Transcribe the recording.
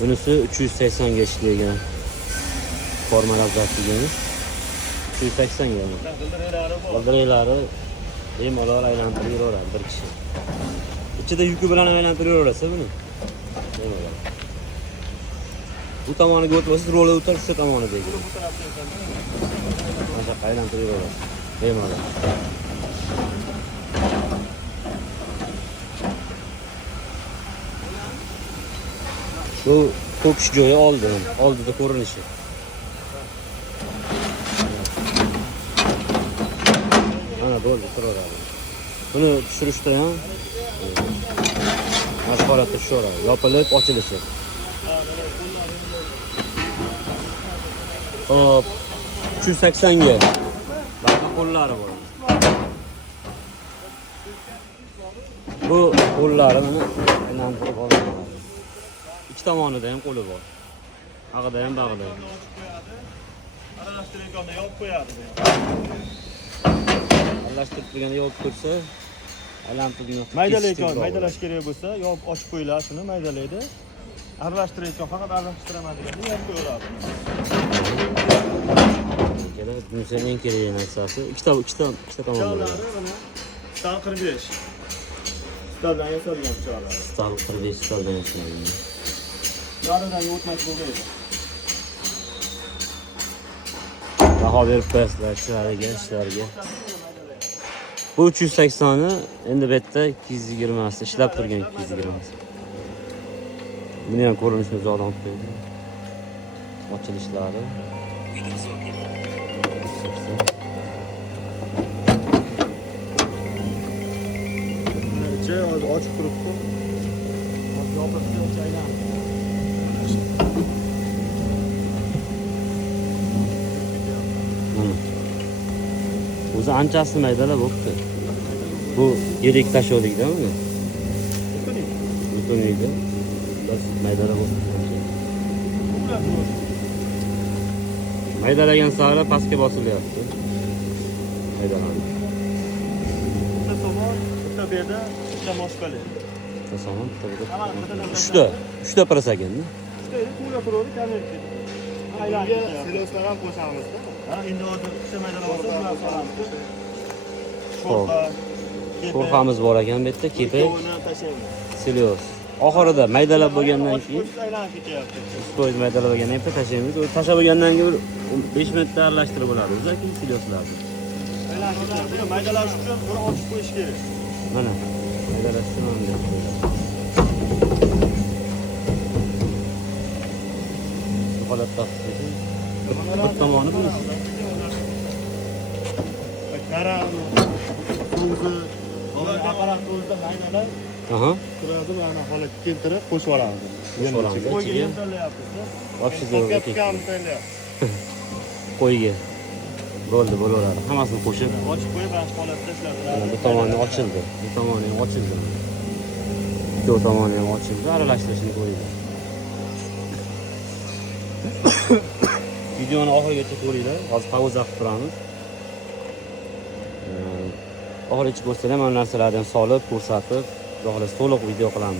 Bunisi 380 ga ishlaygan. Formalar degani 380 ga. G'ildiraklari bemalol aylantirib yuraveradi bir kishi. İçinde yükü bilan aylantirib yuraverasiz buni. Bemalol. Bu tomoniga o'tmasiz, ro'li o'tar, shu tomoniga. Mana aylantirib yuraverasiz. Bemalol. Bu ko'kish joyi oldida ko'rinishi. Mana bo'ldi, turaveradi. Buni tushirishda ham mashg'ulotda tushaveradi. Yopilib, ochilishi. Hop, 380 ga. Bakın qo'llari bor. Bu qo'llari mana aylantirib oladi. İki tomonida ham qo'li bor. Ag'ida ham, bag'ida ham. Aralashtirganda yopib qo'yadi. Aralashtirib turganda yopib ko'rsa, aylantirib maydalash kerak bo'lsa, yopib ochib qo'yiladi, shuni maydalaydi. Aralashtirayotgan faqat aralashtiramadiganda yopib qo'yiladi. Bunisi eng kerakli narsasi. Ikkita tomon bor. Stal 45. Staldan yasalgan pichoqlar. Stal 45 staldan yasalgan. Yoridan o'tmas bo'lmaydi. Baho berib qo'yasizlar ishlarga. Bu 380 ni endi bu yerda 220 si ishlab turgan 220 si. Buni ham ko'rinishni zo'rdan qo'ydi. Ochilishlari. Ochib turibdi. Yopib aylanadi. O'zi anchasi maydalab bo'pti. Bu yirik tashovlikdami? Butunlikda. Biz maydalab bo'pti. Maydalagan sari pastga bosilyapti. Maydalandi. Bitta berda, bitta moshkali. Tasavvur qilib. 3 ta parasaganmi? 3 ta edi, to'la turadi, kamerga. Aylanib siloslar ham qo'shamiz. Ha, endi hozir ikkita maydalab olsa, bular solamiz. Sho'rxamiz bor ekan bu yerda, kepak. Silos. Oxirida maydalab bo'lgandan keyin aylanib ketyapti. Ustoy maydalab bo'lgandan keyin tashlaymiz. O tashlab bo'lgandan keyin 5 minutda aralashtirib bo'ladi. O'zaki siloslarni. Aylanib ketyapti. Maydalash uchun buni ochib qo'yish kerak. Mana maydalashni ham holatda bir tomoni bunisi. Karam, tuzi, aparat tuzda maydalab. Aha. Turadi, mana holatga keltirib qo'shib olamiz. Qo'yga yemdalyapmiz. Вообще zo'r ekan. Qo'yga. Bo'ldi, bo'laveradi. Hammasini qo'shib ochib qo'yib, mana holatda ishlab. bu tomoni ochildi. Bu tomoni ham ochildi. Bu tomoni ham ochildi. Aralashtirishni ko'ringlar. Videoni oxirigacha ko'ringlar. Hozir pauza qilib turamiz. Oxirigacha ko'rsanglar, mana narsalarni solib, ko'rsatib, to'liq video qilamiz.